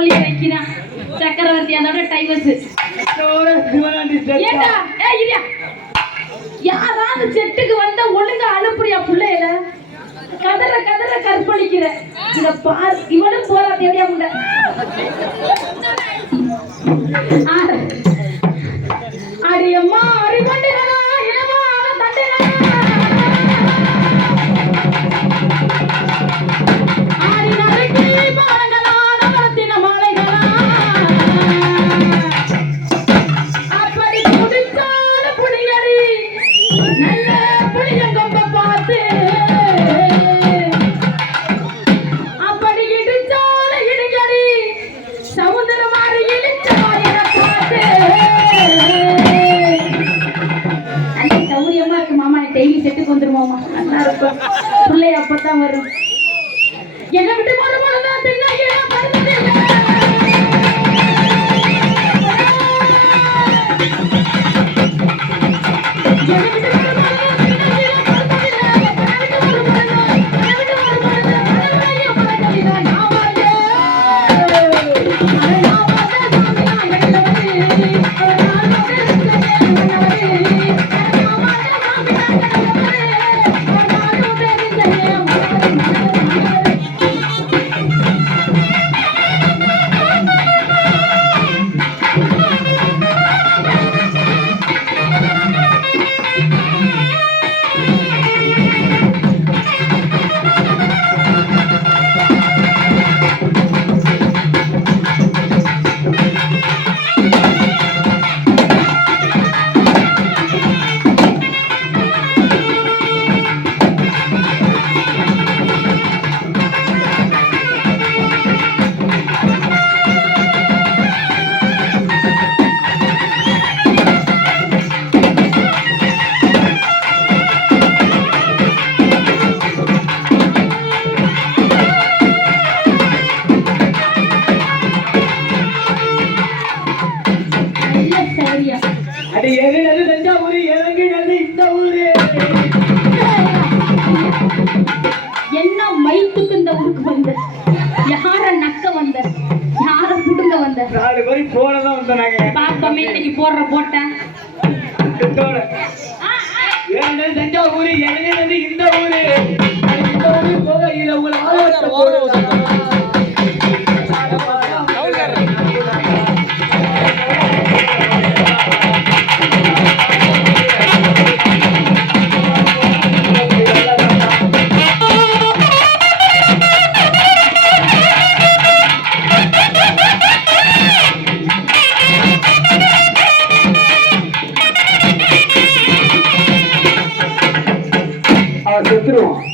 சொல்லி வைக்கிறான் சக்கரவர்த்தி அதோட டைவர்ஸ் ஏண்டா? ஏ இல்லையா? யாராவது செட்டுக்கு வந்தா ஒழுங்கா அனுப்புறியா பிள்ளையில? கதற கதற கற்பழிக்கிற. இத பார் இவளும் போறா தேவையா உண்ட அடியம்மா! போயிடுவோமா நல்லா இருக்கும். பிள்ளை அப்பதான் வரும். என்ன விட்டு போற போலதான் இன்னைக்கு போடுற போட்டேன் தஞ்சாவூர் இறங்கினது இந்த ஊரு அடி இந்த ஊரு கோவையில் உங்களை Pedro.